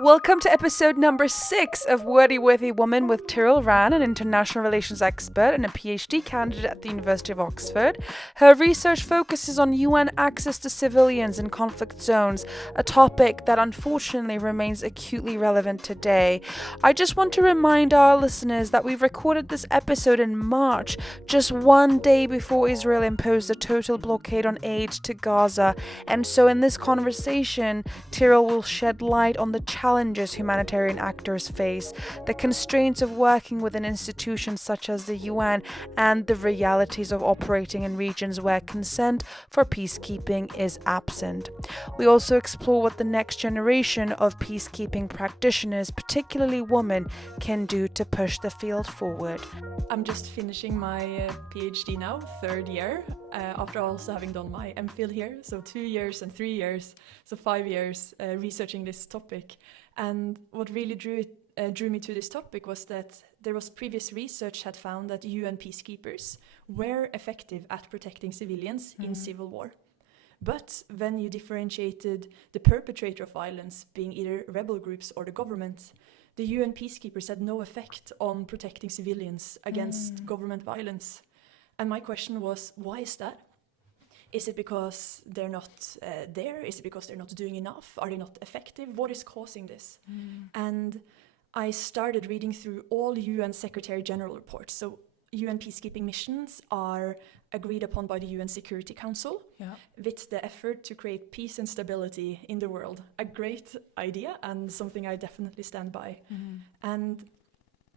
Welcome to episode number 6 of Wordy Worthy Women with Tiril Rahn, an international relations expert and a PhD candidate at the University of Oxford. Her research focuses on UN access to civilians in conflict zones, a topic that unfortunately remains acutely relevant today. I just want to remind our listeners that we've recorded this episode in March, just one day before Israel imposed a total blockade on aid to Gaza. And so in this conversation, Tiril will shed light on the challenges humanitarian actors face, the constraints of working within institutions such as the UN, and the realities of operating in regions where consent for peacekeeping is absent. We also explore what the next generation of peacekeeping practitioners, particularly women, can do to push the field forward. I'm just finishing my PhD now, third year, after also having done my MPhil here, so 2 years and 3 years, so 5 years researching this topic. And what really drew me to this topic was that there was previous research had found that UN peacekeepers were effective at protecting civilians in civil war. But when you differentiated the perpetrator of violence being either rebel groups or the government, the UN peacekeepers had no effect on protecting civilians against government violence. And my question was, why is that? Is it because they're not there? Is it because they're not doing enough? Are they not effective? What is causing this? And I started reading through all UN Secretary General reports. So UN peacekeeping missions are agreed upon by the UN Security Council with the effort to create peace and stability in the world. A great idea and something I definitely stand by. And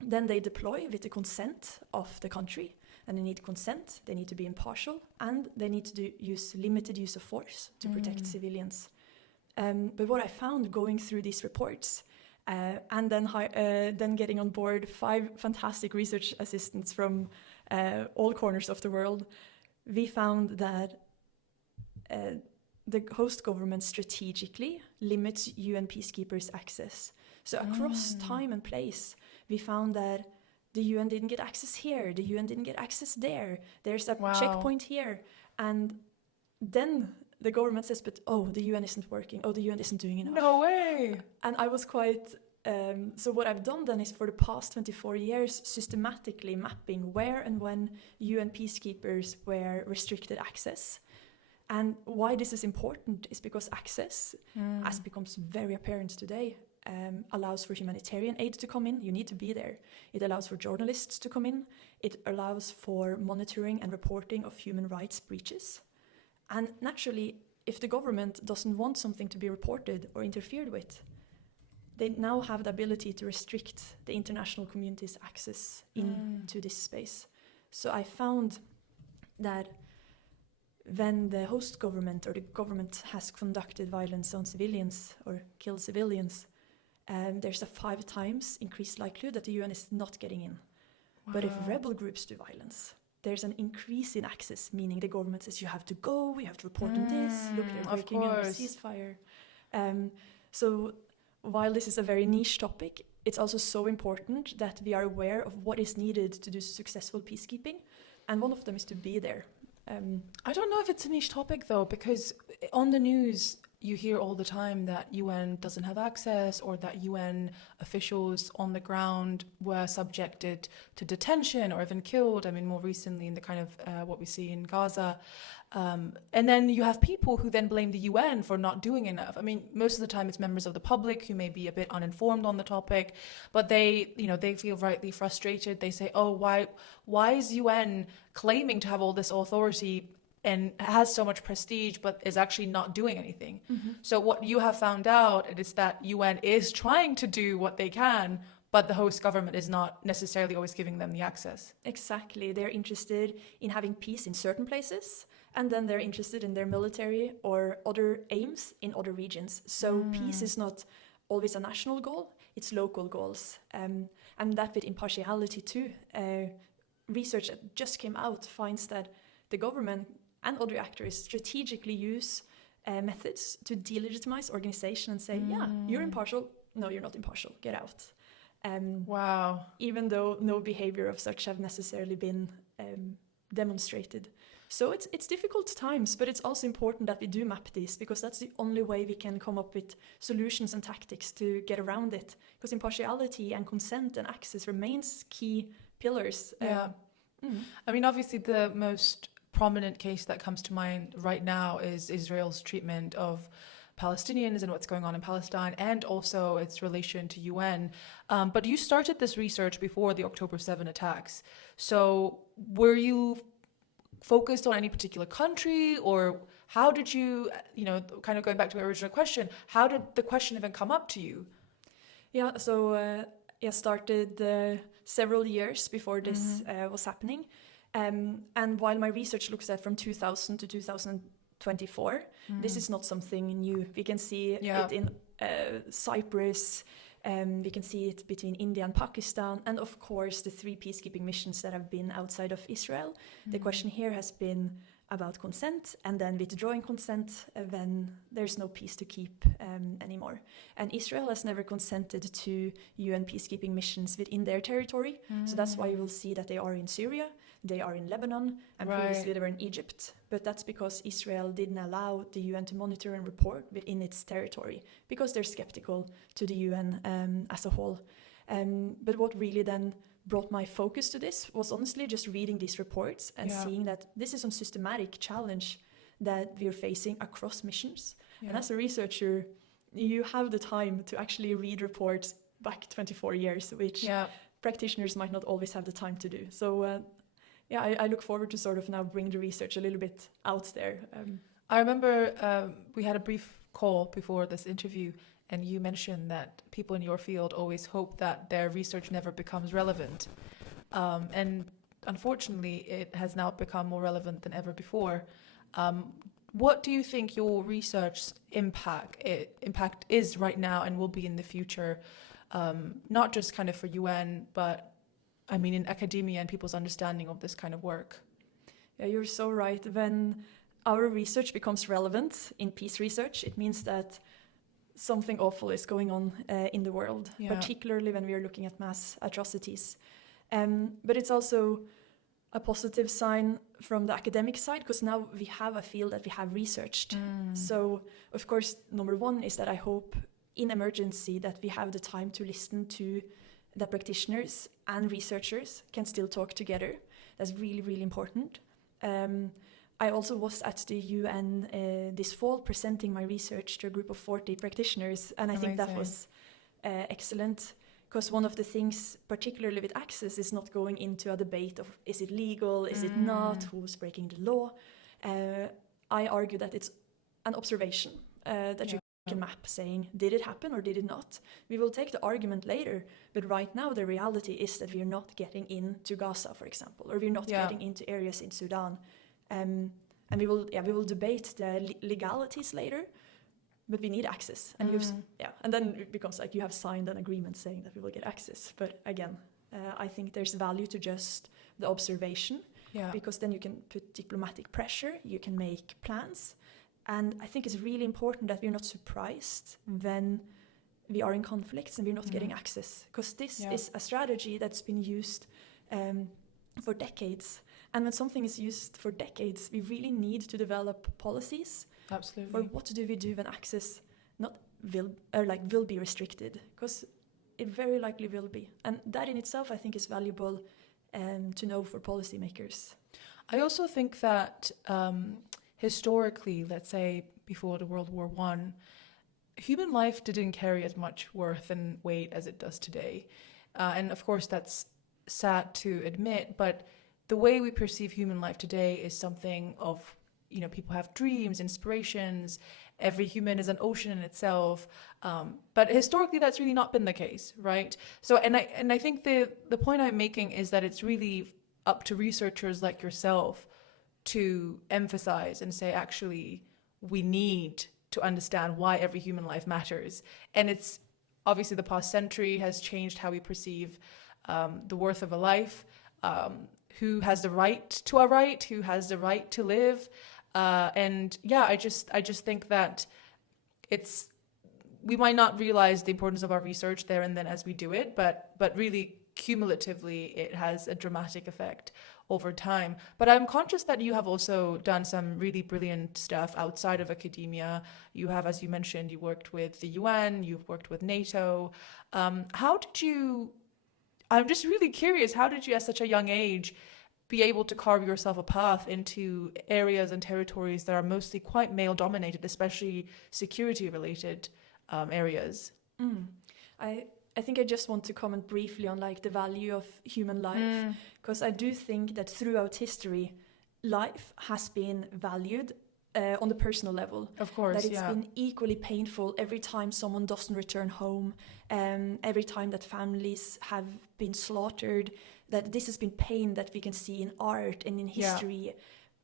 then they deploy with the consent of the country. And they need consent, they need to be impartial, and they need to use limited use of force to protect civilians. But what I found going through these reports, and then getting on board 5 fantastic research assistants from all corners of the world, we found that the host government strategically limits UN peacekeepers' access. So across time and place, we found that the UN didn't get access here, the UN didn't get access there, there's a checkpoint here. And then the government says, but the UN isn't working, the UN isn't doing enough. No way! And I was quite, so what I've done then is for the past 24 years, systematically mapping where and when UN peacekeepers were restricted access. And why this is important is because access, as becomes very apparent today, allows for humanitarian aid to come in. You need to be there. It allows for journalists to come in. It allows for monitoring and reporting of human rights breaches. And naturally, if the government doesn't want something to be reported or interfered with, they now have the ability to restrict the international community's access into this space. So I found that when the host government or the government has conducted violence on civilians or killed civilians, there's a 5 times increased likelihood that the UN is not getting in. But if rebel groups do violence, there's an increase in access, meaning the government says you have to go, you have to report on this, look, they're breaking in the ceasefire. So while this is a very niche topic, it's also so important that we are aware of what is needed to do successful peacekeeping. And one of them is to be there. I don't know if it's a niche topic though, because on the news you hear all the time that UN doesn't have access or that UN officials on the ground were subjected to detention or even killed. I mean, more recently in the kind of what we see in Gaza. And then you have people who then blame the UN for not doing enough. I mean, most of the time it's members of the public who may be a bit uninformed on the topic, but they feel rightly frustrated. They say, why is UN claiming to have all this authority and has so much prestige, but is actually not doing anything? So what you have found out is that UN is trying to do what they can, but the host government is not necessarily always giving them the access. Exactly. They're interested in having peace in certain places, and then they're interested in their military or other aims in other regions. So peace is not always a national goal, it's local goals. And that with impartiality too. Research that just came out finds that the government and other actors strategically use methods to delegitimize organization and say, you're impartial. No, you're not impartial. Get out. Even though no behavior of such have necessarily been demonstrated. So it's difficult times, but it's also important that we do map this, because that's the only way we can come up with solutions and tactics to get around it. Because impartiality and consent and access remains key pillars. I mean, obviously the most prominent case that comes to mind right now is Israel's treatment of Palestinians and what's going on in Palestine, and also its relation to UN. But you started this research before the October 7 attacks. So were you focused on any particular country, or how did you, kind of going back to my original question, how did the question even come up to you? Yeah, so I started several years before this was happening. And while my research looks at from 2000 to 2024, this is not something new. We can see it in Cyprus, we can see it between India and Pakistan, and of course the 3 peacekeeping missions that have been outside of Israel. The question here has been about consent, and then withdrawing consent when there's no peace to keep anymore. And Israel has never consented to UN peacekeeping missions within their territory, so that's why you will see that they are in Syria, they are in Lebanon, and previously they were in Egypt. But that's because Israel didn't allow the UN to monitor and report within its territory, because they're skeptical to the UN as a whole. But what really then brought my focus to this was honestly just reading these reports and seeing that this is a systematic challenge that we're facing across missions. And as a researcher, you have the time to actually read reports back 24 years, which practitioners might not always have the time to do. So I look forward to sort of now bring the research a little bit out there. I remember we had a brief call before this interview, and you mentioned that people in your field always hope that their research never becomes relevant. And unfortunately, it has now become more relevant than ever before. What do you think your research impact is right now and will be in the future? Not just kind of for UN, but I mean in academia and people's understanding of this kind of work. Yeah, you're so right. When our research becomes relevant in peace research, it means that something awful is going on in the world, particularly when we are looking at mass atrocities. But it's also a positive sign from the academic side, because now we have a field that we have researched. So, of course, number one is that I hope in emergency that we have the time to listen to the practitioners and researchers can still talk together. That's really, really important. I also was at the UN this fall presenting my research to a group of 40 practitioners, and I think that was excellent, because one of the things, particularly with access, is not going into a debate of is it legal, is it not, who's breaking the law. I argue that it's an observation that you can map, saying did it happen or did it not. We will take the argument later, but right now the reality is that we are not getting into Gaza, for example, or we're not getting into areas in Sudan. And we will debate the legalities later, but we need access. And and then it becomes like you have signed an agreement saying that we will get access. But again, I think there's value to just the observation, because then you can put diplomatic pressure, you can make plans. And I think it's really important that we're not surprised when we are in conflicts and we're not getting access, because this is a strategy that's been used for decades. And when something is used for decades, we really need to develop policies. Absolutely. For what do we do when access will be restricted, because it very likely will be. And that in itself, I think, is valuable to know for policymakers. I also think that historically, let's say before the World War I, human life didn't carry as much worth and weight as it does today. And of course, that's sad to admit, but the way we perceive human life today is something of, people have dreams, inspirations. Every human is an ocean in itself. But historically, that's really not been the case, right? So, and I think the point I'm making is that it's really up to researchers like yourself to emphasize and say, actually, we need to understand why every human life matters. And it's obviously the past century has changed how we perceive the worth of a life. Who has the right to a right, who has the right to live. I just think that we might not realize the importance of our research there and then as we do it, but really cumulatively it has a dramatic effect over time. But I'm conscious that you have also done some really brilliant stuff outside of academia. You have, as you mentioned, you worked with the UN, you've worked with NATO. How did you, I'm just really curious, how did you at such a young age be able to carve yourself a path into areas and territories that are mostly quite male dominated, especially security related areas? I think I just want to comment briefly on like the value of human life, because I do think that throughout history, life has been valued on the personal level. Of course, that it's been equally painful every time someone doesn't return home, every time that families have been slaughtered, that this has been pain that we can see in art and in history.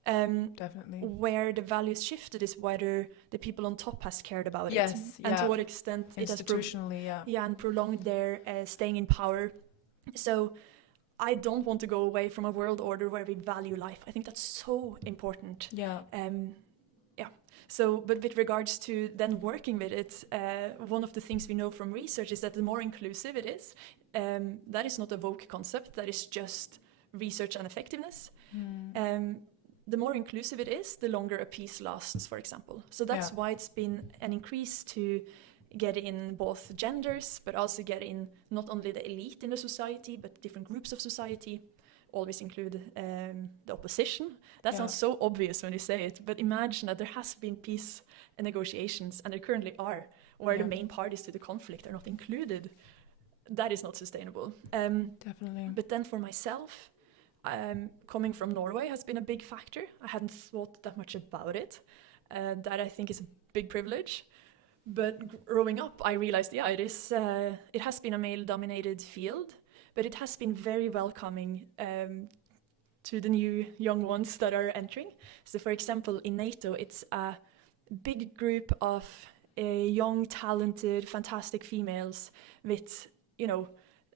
Definitely. Where the values shifted is whether the people on top has cared about it, and to what extent it has institutionally, and prolonged their staying in power. So I don't want to go away from a world order where we value life. I think that's so important. So, but with regards to then working with it, one of the things we know from research is that the more inclusive it is, that is not a woke concept, that is just research and effectiveness. The more inclusive it is, the longer a peace lasts, for example. So that's why it's been an increase to get in both genders, but also get in not only the elite in the society, but different groups of society. Always include the opposition. That sounds so obvious when you say it, but imagine that there has been peace and negotiations, and there currently are, where the main parties to the conflict are not included. That is not sustainable. Definitely. But then for myself, coming from Norway has been a big factor. I hadn't thought that much about it. That I think is a big privilege. But growing up, I realized, it has been a male-dominated field, but it has been very welcoming to the new young ones that are entering. So, for example, in NATO, it's a big group of young, talented, fantastic females with,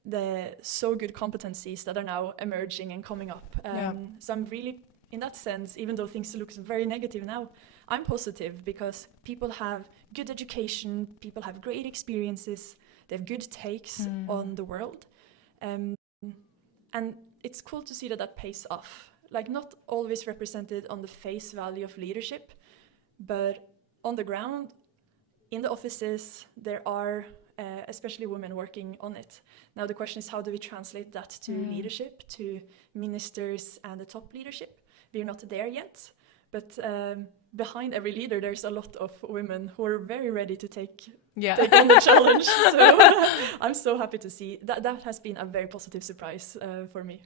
the so good competencies that are now emerging and coming up. So I'm really, in that sense, even though things look very negative now, I'm positive because people have good education, people have great experiences, they have good takes on the world. And it's cool to see that pays off. Like, not always represented on the face value of leadership, but on the ground, in the offices, there are especially women working on it. Now the question is, how do we translate that to leadership, to ministers and the top leadership? We're not there yet, but behind every leader there's a lot of women who are very ready to take on the challenge. So I'm so happy to see that. That has been a very positive surprise for me.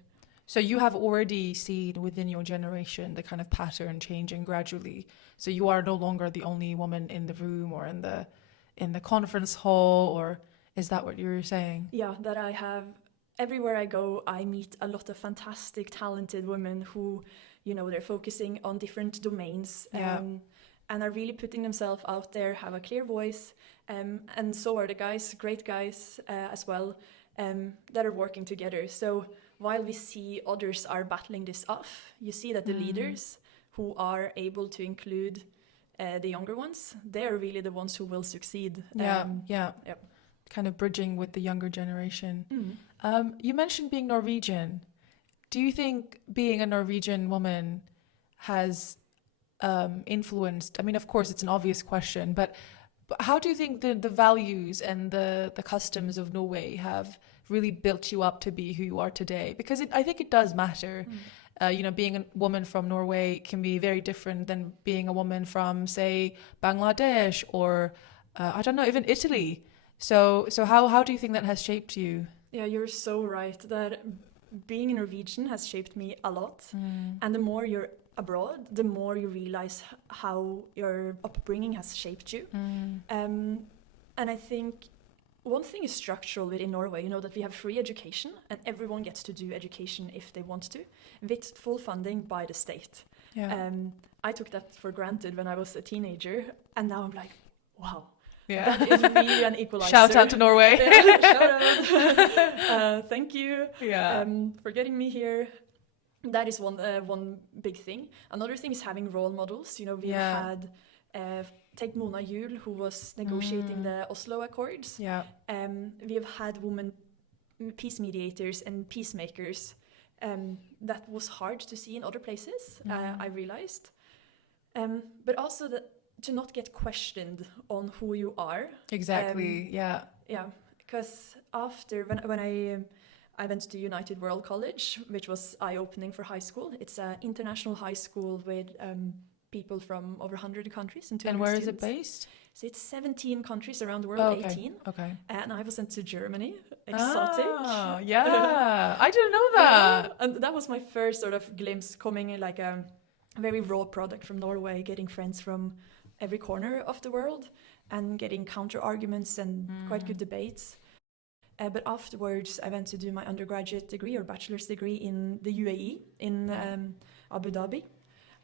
So you have already seen within your generation the kind of pattern changing gradually. So you are no longer the only woman in the room or in the conference hall, or is that what you're saying? Yeah, that I have. Everywhere I go, I meet a lot of fantastic, talented women who, they're focusing on different domains and are really putting themselves out there, have a clear voice. And so are the guys, great guys as well, that are working together. So while we see others are battling this off, you see that the leaders who are able to include the younger ones, they're really the ones who will succeed. Kind of bridging with the younger generation. You mentioned being Norwegian. Do you think being a Norwegian woman has influenced, I mean, of course, it's an obvious question, but how do you think the values and the customs of Norway have really built you up to be who you are today? Because I think it does matter. Being a woman from Norway can be very different than being a woman from, say, Bangladesh or, I don't know, even Italy. So how do you think that has shaped you? Yeah, you're so right that being Norwegian has shaped me a lot. And the more you're abroad, the more you realize how your upbringing has shaped you. And I think one thing is structural within Norway, that we have free education and everyone gets to do education if they want to, with full funding by the state. I took that for granted when I was a teenager, and now I'm like, wow. That is really an equalizer. Shout out to Norway. Shout out. Thank you for getting me here. That is one big thing. Another thing is having role models. We had take Mona Juel, who was negotiating the Oslo Accords. We have had women peace mediators and peacemakers that was hard to see in other places, I realized. But also to not get questioned on who you are. Exactly. Yeah. Yeah, because after when I went to United World College, which was eye-opening for high school. It's an international high school with people from over 100 countries and 200 And where is students. it based? So it's 17 countries around the world, Oh, okay. 18. Okay. And I was sent to Germany. Exotic. Ah, yeah. I didn't know that. And that was my first sort of glimpse coming in, like a very raw product from Norway, getting friends from every corner of the world and getting counter arguments and quite good debates. But afterwards, I went to do my undergraduate degree or bachelor's degree in the UAE, in Abu Dhabi.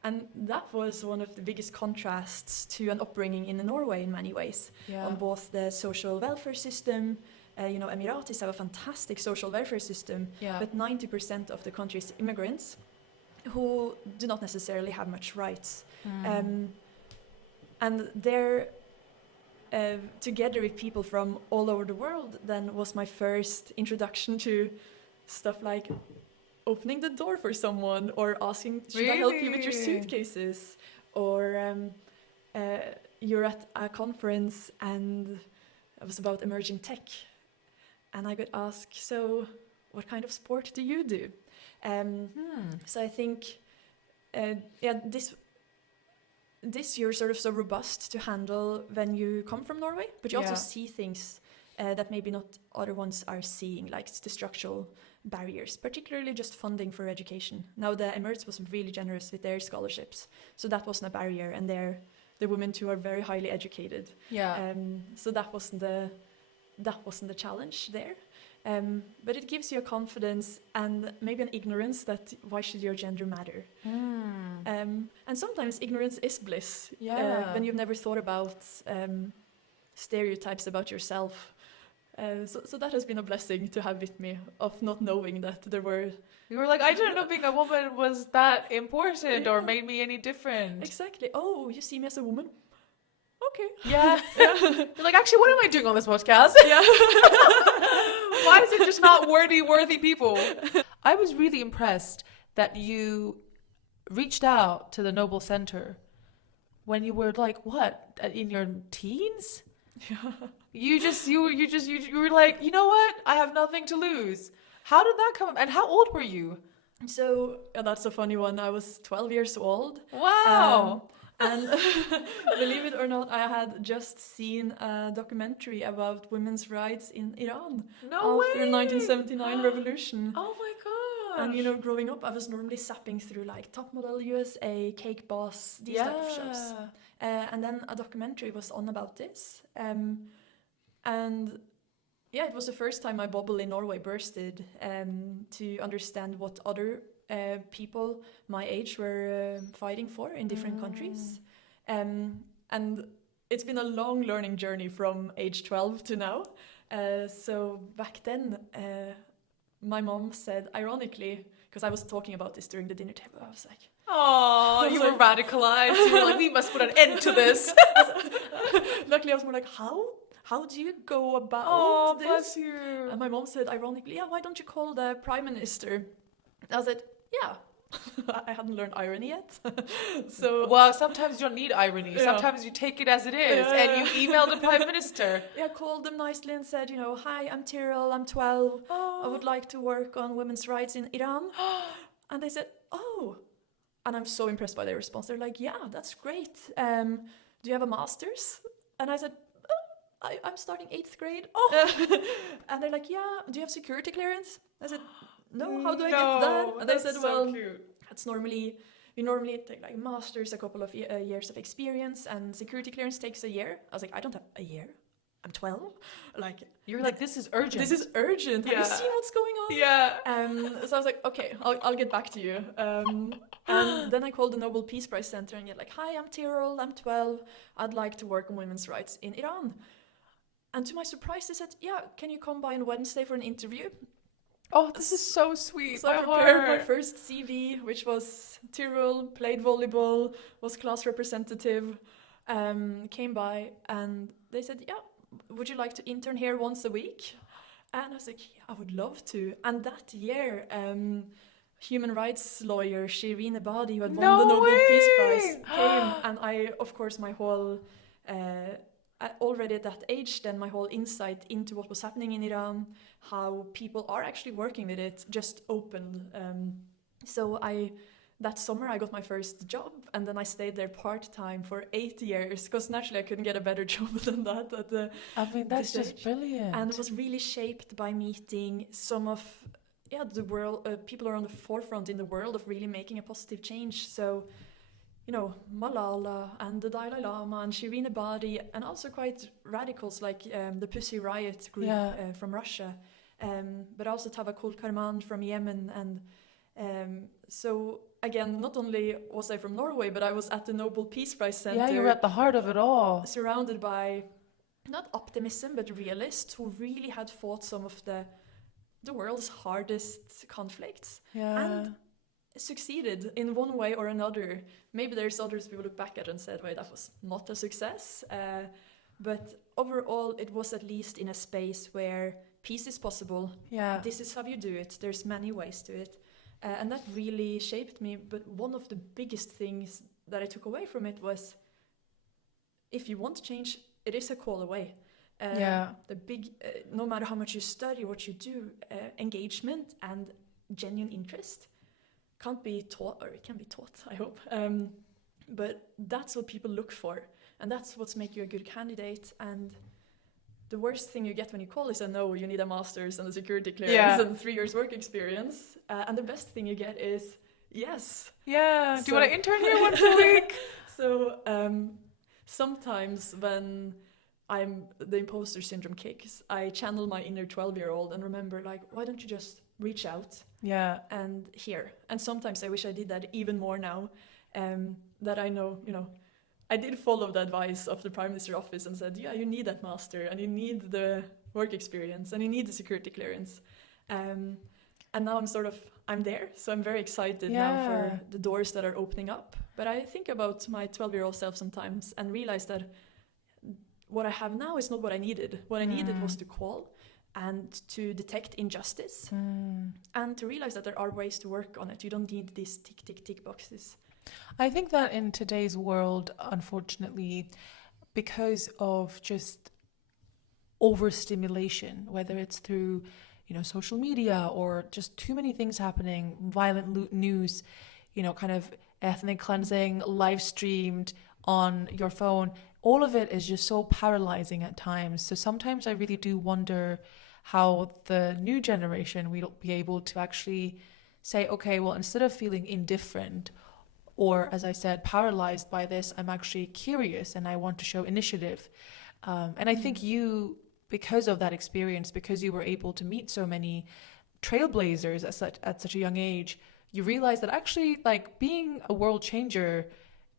And that was one of the biggest contrasts to an upbringing in Norway in many ways, on both the social welfare system. Emiratis have a fantastic social welfare system, but 90% of the country's immigrants who do not necessarily have much rights. And they're together with people from all over the world, then was my first introduction to stuff like opening the door for someone or asking, should I help you with your suitcases? Or you're at a conference and it was about emerging tech. And I got asked, so what kind of sport do you do? So I think, this you're sort of so robust to handle when you come from Norway, but you also see things that maybe not other ones are seeing, like the structural barriers, particularly just funding for education. Now the Emirates was really generous with their scholarships, so that wasn't a barrier, and the women too are very highly educated. So that wasn't the challenge there. But it gives you a confidence and maybe an ignorance that why should your gender matter? And sometimes ignorance is bliss when you've never thought about stereotypes about yourself. So that has been a blessing to have with me, of not knowing that there were... You were like, I didn't know being a woman was that important or made me any different. Exactly. Oh, you see me as a woman? Okay. Yeah. You're like, actually, what am I doing on this podcast? Yeah. Why is it just not worthy people? I was really impressed that you reached out to the Noble Center when you were like, what, in your teens? Yeah. You were like, you know what? I have nothing to lose. How did that come? And how old were you? So that's a funny one. I was 12 years old. Wow. And believe it or not, I had just seen a documentary about women's rights in Iran after the 1979 revolution. Oh my god! And growing up, I was normally zapping through like Top Model USA, Cake Boss, these type of shows. And then a documentary was on about this. And yeah, it was the first time my bubble in Norway bursted to understand what other people my age were fighting for in different countries. And it's been a long learning journey from age 12 to now. So back then, my mom said, ironically, because I was talking about this during the dinner table, I was like, oh, you were radicalized. You were like, we must put an end to this. Luckily, I was more like, how do you go about this? Bless you. And my mom said, ironically, why don't you call the prime minister? I said, yeah. I hadn't learned irony yet. Well, sometimes you don't need irony. Yeah. Sometimes you take it as it is, and you email the prime minister. Yeah, called them nicely and said, hi, I'm Tiril, I'm 12. I would like to work on women's rights in Iran. And they said, oh. And I'm so impressed by their response. They're like, yeah, that's great. Do you have a master's? And I said, I'm starting 8th grade. And they're like, yeah, do you have security clearance? I said, no, how do I get that? And they said, well, that's we normally take like masters, a couple of years of experience, and security clearance takes a year. I was like, I don't have a year. I'm 12. Like, you're like, this is urgent. This is urgent. Have you seen what's going on? Yeah. So I was like, okay, I'll get back to you. And then I called the Nobel Peace Prize Center and get like, hi, I'm Tiril, I'm 12. I'd like to work on women's rights in Iran. And to my surprise, they said, yeah, can you come by on Wednesday for an interview? Oh, this is so sweet. So I prepared my first CV, which was Tiril, played volleyball, was class representative, came by, and they said, yeah, would you like to intern here once a week? And I was like, yeah, I would love to. And that year, human rights lawyer Shirin Ebadi, who had won No the Nobel Peace way! Prize, came, and I, of course, my whole already at that age, then my whole insight into what was happening in Iran, how people are actually working with it, just opened. So that summer I got my first job, and then I stayed there part-time for 8 years, because naturally I couldn't get a better job than that at the I mean, that's this just age. brilliant. And it was really shaped by meeting some of the world, people are on the forefront in the world of really making a positive change. So, Malala and the Dalai Lama and Shirin Ebadi, and also quite radicals like the Pussy Riot group from Russia, but also Tawakkol Karman from Yemen. And so again, not only was I from Norway, but I was at the Nobel Peace Prize Center. Yeah, you were at the heart of it all. Surrounded by not optimism, but realists who really had fought some of the world's hardest conflicts. And succeeded in one way or another. Maybe there's others we will look back at and said, wait, that was not a success. But overall, it was at least in a space where peace is possible. Yeah. This is how you do it. There's many ways to it. And that really shaped me. But one of the biggest things that I took away from it was, if you want to change, it is a call away. The big, no matter how much you study, what you do, engagement and genuine interest can't be taught, or it can be taught, I hope. But that's what people look for, and that's what's make you a good candidate. And the worst thing you get when you call is a no, you need a master's and a security clearance and 3 years work experience. And the best thing you get is yes. Yeah. Do you want to intern here once a week? So sometimes when the imposter syndrome kicks, I channel my inner 12-year-old and remember, like, why don't you just reach out and hear? And sometimes I wish I did that even more now, that I know, I did follow the advice of the Prime Minister's office and said, you need that master, and you need the work experience, and you need the security clearance. And now I'm there, so I'm very excited now for the doors that are opening up. But I think about my 12-year-old self sometimes and realize that what I have now is not what I needed. What I needed was to call and to detect injustice and to realize that there are ways to work on it. You don't need these tick, tick, tick boxes. I think that in today's world, unfortunately, because of just overstimulation, whether it's through, social media or just too many things happening, violent news, kind of ethnic cleansing, live streamed on your phone, all of it is just so paralyzing at times. So sometimes I really do wonder how the new generation will be able to actually say, okay, well, instead of feeling indifferent or, as I said, paralyzed by this, I'm actually curious and I want to show initiative. And I think you, because of that experience, because you were able to meet so many trailblazers at such a young age, you realize that actually, like, being a world changer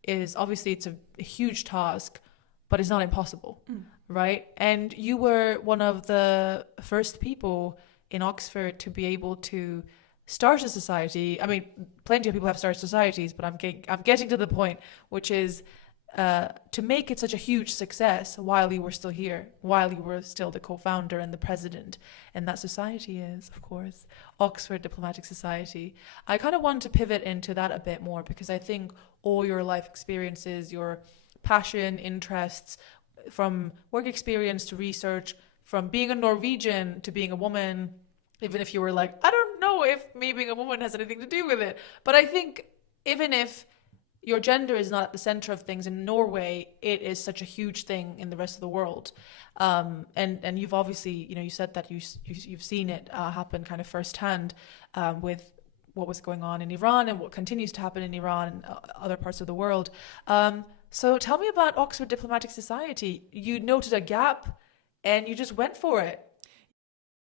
is obviously, it's a huge task, but it's not impossible, right? And you were one of the first people in Oxford to be able to start a society. I mean, plenty of people have started societies, but I'm getting to the point, which is to make it such a huge success while you were still here, while you were still the co-founder and the president. And that society is, of course, Oxford Diplomatic Society. I kind of want to pivot into that a bit more, because I think all your life experiences, your passion, interests, from work experience to research, from being a Norwegian to being a woman, even if you were like, I don't know if me being a woman has anything to do with it. But I think even if your gender is not at the center of things in Norway, it is such a huge thing in the rest of the world. And you've obviously, you said that you've seen it happen kind of firsthand with what was going on in Iran and what continues to happen in Iran and other parts of the world. So tell me about Oxford Diplomatic Society. You noted a gap and you just went for it.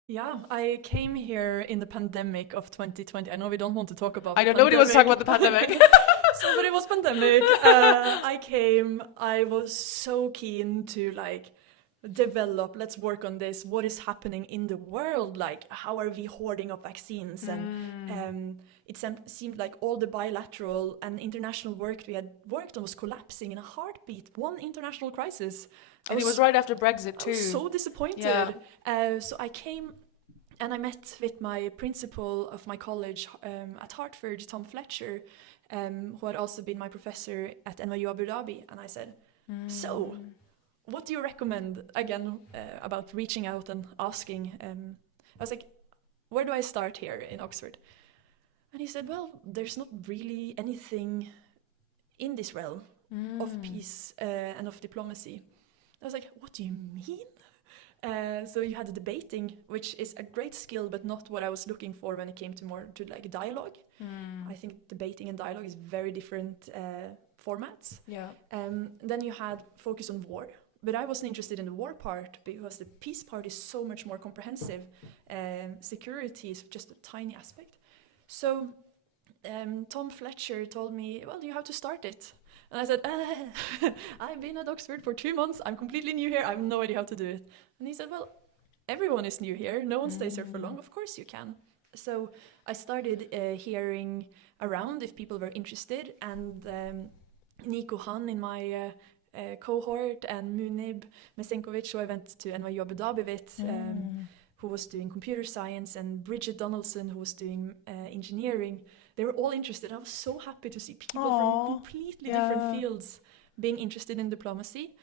Yeah, I came here in the pandemic of 2020. I know we don't want to talk about I know nobody wants to talk about the pandemic. But it was pandemic. I came, I was so keen to develop, let's work on this. What is happening in the world? Like, how are we hoarding up vaccines? And it seemed like all the bilateral and international work we had worked on was collapsing in a heartbeat. One international crisis. And it was right after Brexit too. I was so disappointed. Yeah. So I came, And I met with my principal of my college at Hartford, Tom Fletcher, who had also been my professor at NYU Abu Dhabi. And I said, so what do you recommend, again, about reaching out and asking? I was like, where do I start here in Oxford? And he said, well, there's not really anything in this realm of peace and of diplomacy. I was like, what do you mean? So you had the debating, which is a great skill, but not what I was looking for when it came to more to like dialogue. I think debating and dialogue is very different formats. Yeah. Then you had focus on war, but I wasn't interested in the war part because the peace part is so much more comprehensive. Security is just a tiny aspect. So Tom Fletcher told me, well, you have to start it. And I said, I've been at Oxford for 2 months. I'm completely new here. I have no idea how to do it. And he said, well, everyone is new here. No one stays here for long. Of course you can. So I started hearing around if people were interested. And Nico Han in my cohort and Munib Mesenkovic, who I went to NYU Abu Dhabi with, who was doing computer science, and Bridget Donaldson, who was doing engineering. They were all interested. I was so happy to see people from completely different fields being interested in diplomacy.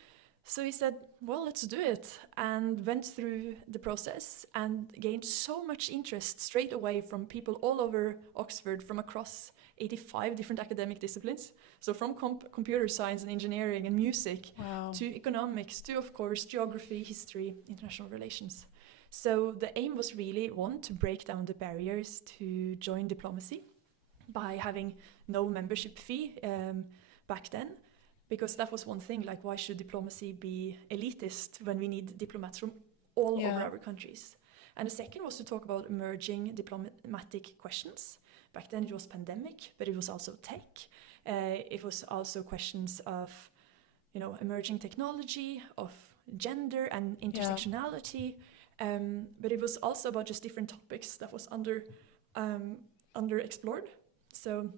So he said, well, let's do it, and went through the process and gained so much interest straight away from people all over Oxford, from across 85 different academic disciplines. So from computer science and engineering and music to economics to, of course, geography, history, international relations. So the aim was really, one, to break down the barriers to join diplomacy by having no membership fee back then, because that was one thing, like why should diplomacy be elitist when we need diplomats from all over our countries? And the second was to talk about emerging diplomatic questions. Back then it was pandemic, but it was also tech. It was also questions of, emerging technology, of gender and intersectionality. But it was also about just different topics that was underexplored. So,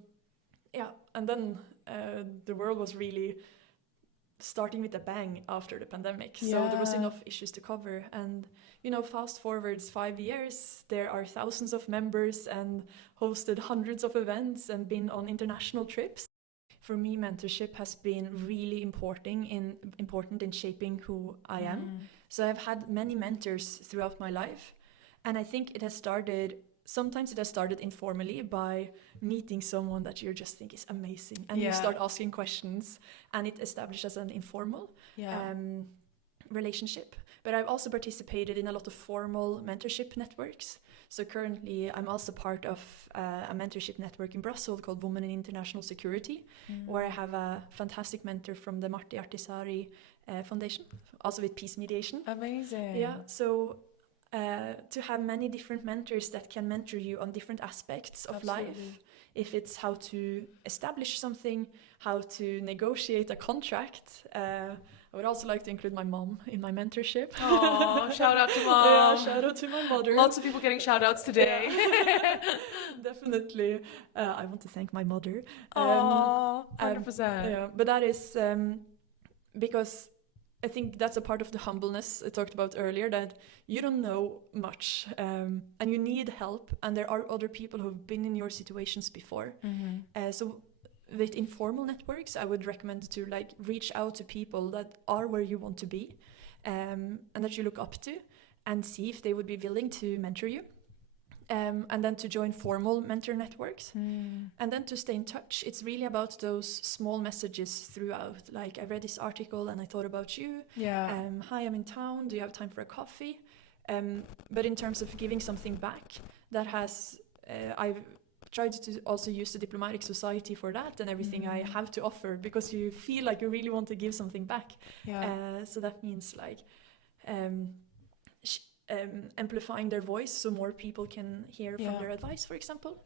and then the world was really starting with a bang after the pandemic. So there was enough issues to cover. And, fast forwards 5 years, there are thousands of members and hosted hundreds of events and been on international trips. For me, mentorship has been really important in shaping who I am. So I've had many mentors throughout my life. And I think sometimes it has started informally by meeting someone that you just think is amazing. And you start asking questions, and it establishes an informal relationship. But I've also participated in a lot of formal mentorship networks. So currently I'm also part of a mentorship network in Brussels called Women in International Security, where I have a fantastic mentor from the Martti Ahtisaari Foundation, also with peace mediation. Amazing. Yeah, so to have many different mentors that can mentor you on different aspects of life. If it's how to establish something, how to negotiate a contract. I would also like to include my mom in my mentorship. Oh, shout out to mom. Yeah, shout out to my mother. Lots of people getting shout outs today. Definitely. I want to thank my mother. 100%. But that is because I think that's a part of the humbleness I talked about earlier, that you don't know much and you need help, and there are other people who've been in your situations before. So with informal networks, I would recommend to reach out to people that are where you want to be and that you look up to, and see if they would be willing to mentor you. And then to join formal mentor networks, and then to stay in touch. It's really about those small messages throughout. Like, I read this article and I thought about you. Hi, I'm in town. Do you have time for a coffee? But in terms of giving something back, that has I've tried to also use the diplomatic society for that and everything I have to offer, because you feel like you really want to give something back. So that means amplifying their voice so more people can hear from their advice, for example.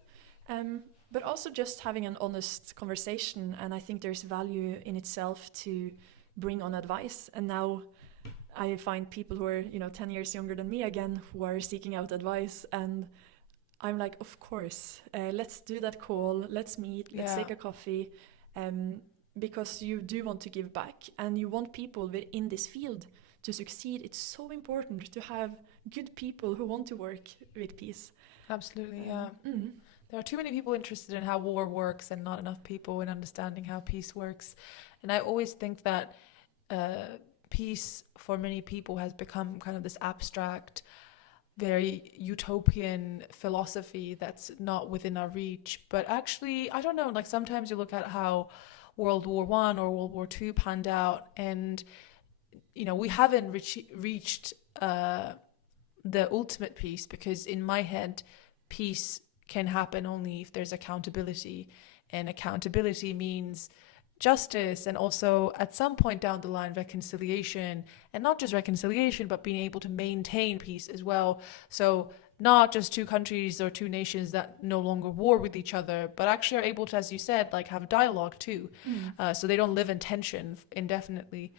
But also just having an honest conversation. And I think there's value in itself to bring on advice. And now I find people who are 10 years younger than me again, who are seeking out advice, and I'm like, of course, let's do that call, let's meet, let's take a coffee, because you do want to give back and you want people in this field to succeed. It's so important to have good people who want to work with peace. Absolutely, yeah. There are too many people interested in how war works and not enough people in understanding how peace works. And I always think that peace for many people has become kind of this abstract, very utopian philosophy that's not within our reach. But actually, I don't know, like sometimes you look at how World War I or World War II panned out, and we haven't reached the ultimate peace, because in my head, peace can happen only if there's accountability, and accountability means justice, and also at some point down the line reconciliation, and not just reconciliation but being able to maintain peace as well. So not just two countries or two nations that no longer war with each other, but actually are able to, as you said, like have dialogue too, so they don't live in tension indefinitely.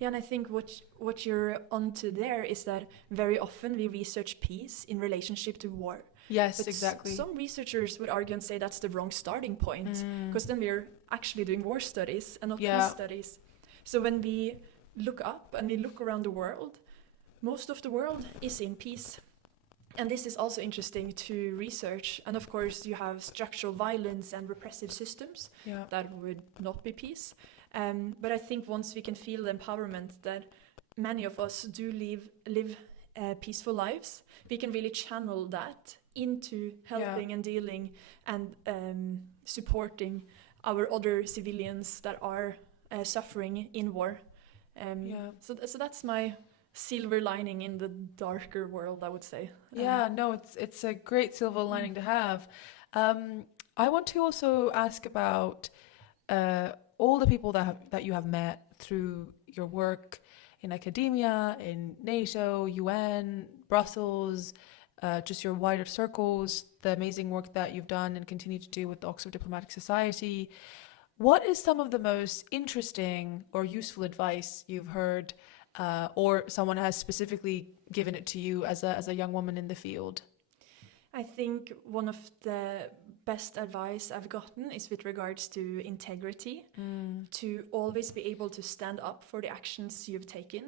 And I think what you're onto there is that very often we research peace in relationship to war. Yes, but exactly. Some researchers would argue and say that's the wrong starting point, because then we're actually doing war studies and not peace studies. So when we look up and we look around the world, most of the world is in peace. And this is also interesting to research. And of course, you have structural violence and repressive systems that would not be peace. But I think once we can feel the empowerment that many of us do live peaceful lives, we can really channel that into helping and dealing and supporting our other civilians that are suffering in war. So that's my silver lining in the darker world, I would say. It's a great silver lining to have. I want to also ask about all the people that you have met through your work in academia, in NATO, UN, Brussels, just your wider circles, the amazing work that you've done and continue to do with the Oxford Diplomatic Society. What is some of the most interesting or useful advice you've heard, or someone has specifically given it to you as a young woman in the field? I think one of the best advice I've gotten is with regards to integrity, to always be able to stand up for the actions you've taken,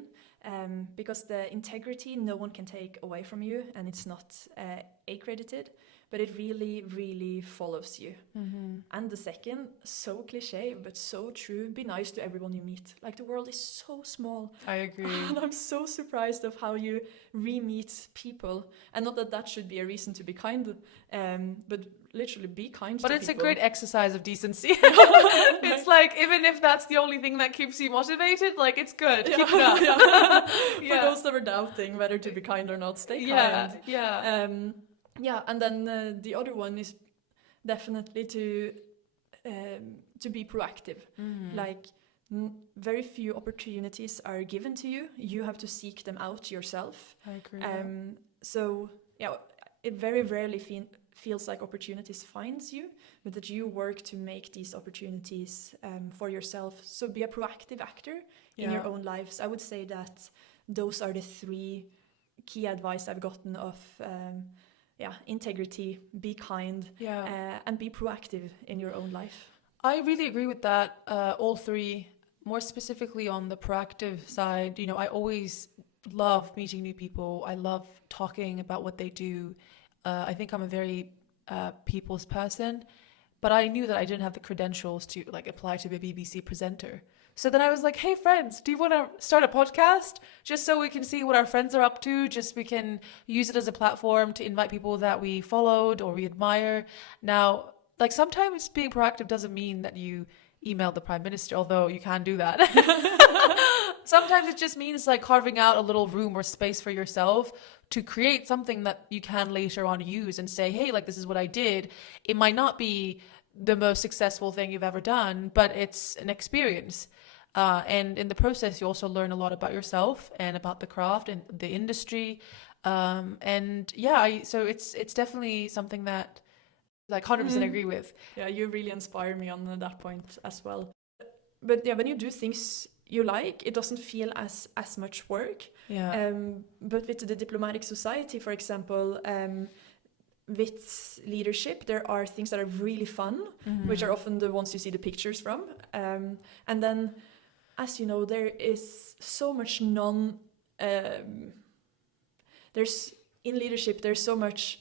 because the integrity no one can take away from you, and it's not accredited, but it really, really follows you. And the second, so cliche, but so true, be nice to everyone you meet. Like, the world is so small. I agree. And I'm so surprised of how you re-meet people. And not that should be a reason to be kind, but literally be kind to people. But it's a great exercise of decency. It's like, even if that's the only thing that keeps you motivated, like, it's good. Keep it up. For those that are doubting whether to be kind or not, stay kind. And then the other one is definitely to be proactive. Like, very few opportunities are given to you. You have to seek them out yourself. I agree. It very rarely feels like opportunities finds you, but that you work to make these opportunities for yourself. So be a proactive actor in your own lives. I would say that those are the three key advice I've gotten of integrity, be kind, and be proactive in your own life. I really agree with that, all three. More specifically on the proactive side, I always love meeting new people. I love talking about what they do. I think I'm a very people's person, but I knew that I didn't have the credentials to apply to be a BBC presenter. So then I was like, hey friends, do you want to start a podcast? Just so we can see what our friends are up to, just we can use it as a platform to invite people that we followed or we admire. Now, sometimes being proactive doesn't mean that you email the Prime Minister, although you can do that. Sometimes it just means carving out a little room or space for yourself to create something that you can later on use and say, hey, this is what I did. It might not be the most successful thing you've ever done, but it's an experience. And in the process, you also learn a lot about yourself and about the craft and the industry. So it's definitely something that 100% agree with. Yeah, you really inspire me on that point as well. But when you do things you like, it doesn't feel as much work. But with the Diplomatic Society, for example, with leadership, there are things that are really fun, which are often the ones you see the pictures from. And then, as you know, there is so much there's in leadership there's so much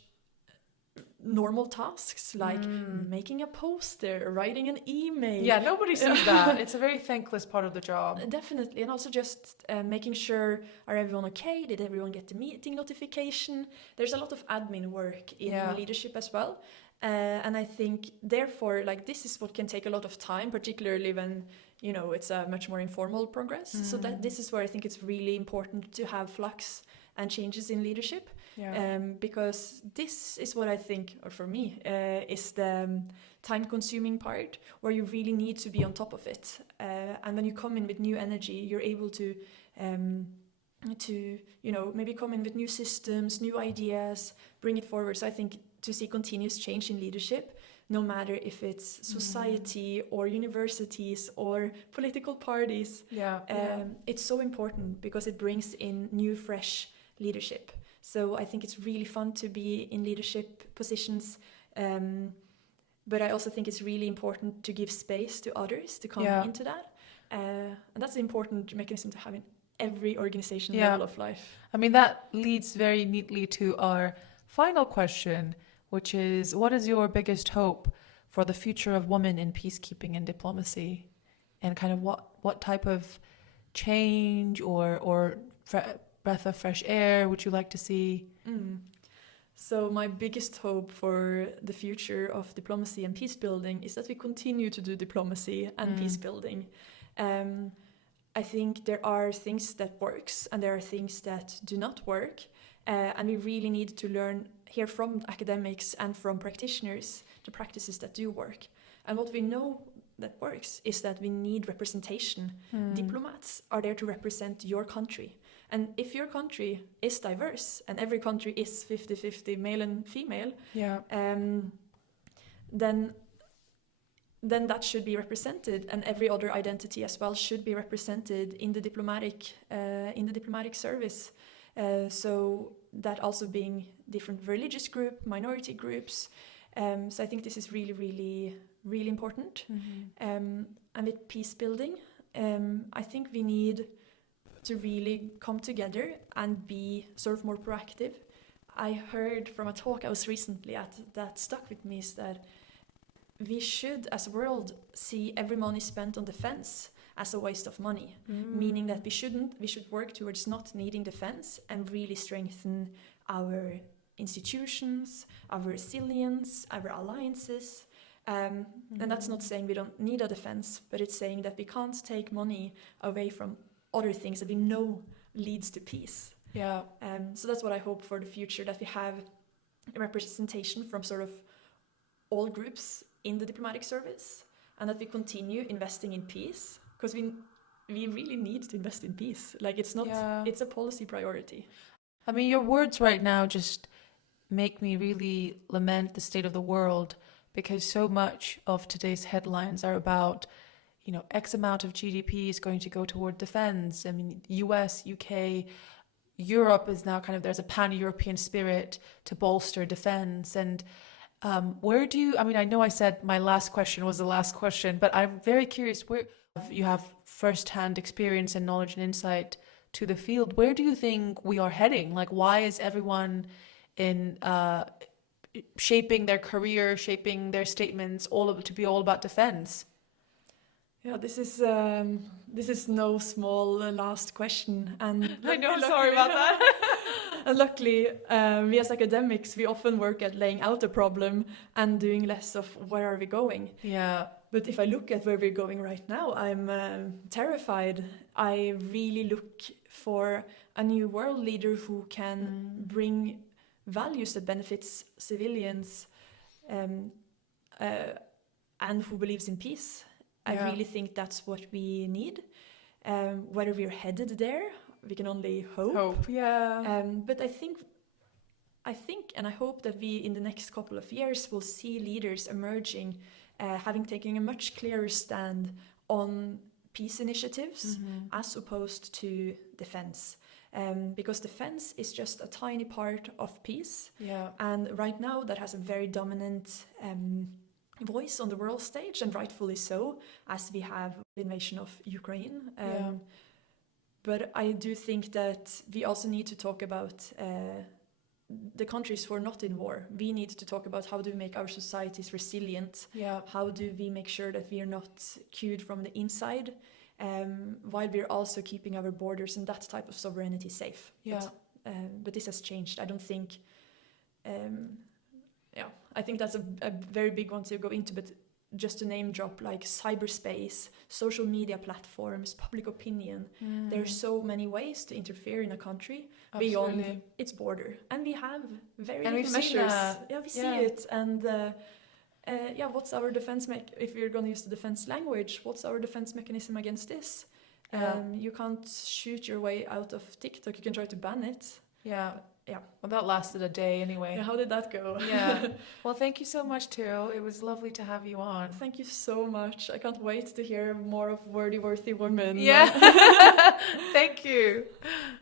normal tasks like making a poster, writing an email. Yeah, nobody sees that. It's a very thankless part of the job. Definitely, and also just making sure, are everyone okay? Did everyone get the meeting notification? There's a lot of admin work in leadership as well. And I think, therefore, like this is what can take a lot of time, particularly when, you know, it's a much more informal progress. So that this is where I think it's really important to have flux and changes in leadership. Because this is what I think, or for me, is the time-consuming part where you really need to be on top of it. And when you come in with new energy, you're able to you know, maybe come in with new systems, new ideas, bring it forward. So I think to see continuous change in leadership, no matter if it's society or universities or political parties, it's so important because it brings in new, fresh leadership. So I think it's really fun to be in leadership positions, but I also think it's really important to give space to others to come into that. And that's an important mechanism to have in every organization level of life. I mean, that leads very neatly to our final question, which is, what is your biggest hope for the future of women in peacekeeping and diplomacy? And kind of what type of change or breath of fresh air would you like to see? So my biggest hope for the future of diplomacy and peace building is that we continue to do diplomacy and peace building. I think there are things that works and there are things that do not work, and we really need to hear from academics and from practitioners the practices that do work. And what we know that works is that we need representation. Diplomats are there to represent your country. And if your country is diverse and every country is 50-50 male and female, then that should be represented, and every other identity as well should be represented in the diplomatic service. So that also being different religious group, minority groups. So I think this is really, really, really important. And with peace building, I think we need to really come together and be sort of more proactive. I heard from a talk I was recently at that stuck with me is that we should, as a world, see every money spent on defense as a waste of money, meaning that we should work towards not needing defense and really strengthen our institutions, our resilience, our alliances. And that's not saying we don't need a defense, but it's saying that we can't take money away from other things that we know leads to peace. So that's what I hope for the future, that we have a representation from sort of all groups in the diplomatic service, and that we continue investing in peace, because we really need to invest in peace. Like it's a policy priority. I mean, your words right now just make me really lament the state of the world, because so much of today's headlines are about, you know, X amount of GDP is going to go toward defense. I mean, US, UK, Europe is now kind of, there's a pan-European spirit to bolster defense. And I know I said my last question was the last question, but I'm very curious, where you have first-hand experience and knowledge and insight to the field, where do you think we are heading? Like, why is everyone in shaping their career, shaping their statements to be all about defense? Yeah, this is no small last question, and I know, sorry about that. And luckily, we as academics, we often work at laying out a problem and doing less of where are we going. Yeah. But if I look at where we're going right now, I'm terrified. I really look for a new world leader who can bring values that benefits civilians, and who believes in peace. I really think that's what we need. Whether we're headed there, we can only hope. But I think and I hope that we in the next couple of years will see leaders emerging, having taken a much clearer stand on peace initiatives as opposed to defense. Because defense is just a tiny part of peace. And right now that has a very dominant voice on the world stage, and rightfully so, as we have the invasion of Ukraine. But I do think that we also need to talk about the countries who are not in war. We need to talk about how do we make our societies resilient. Yeah. How do we make sure that we are not cued from the inside, while we're also keeping our borders and that type of sovereignty safe. Yeah. But this has changed. I don't think. I think that's a very big one to go into. But just to name drop, like cyberspace, social media platforms, public opinion. There are so many ways to interfere in a country beyond its border, and we have very little measures. We see it, and what's our defense if we're going to use the defense language? What's our defense mechanism against this? You can't shoot your way out of TikTok. You can try to ban it. Yeah. Well, that lasted a day anyway. Yeah, how did that go? Yeah. Well, thank you so much, Tiril. It was lovely to have you on. Thank you so much. I can't wait to hear more of Wordy Worthy Women. Yeah. Thank you.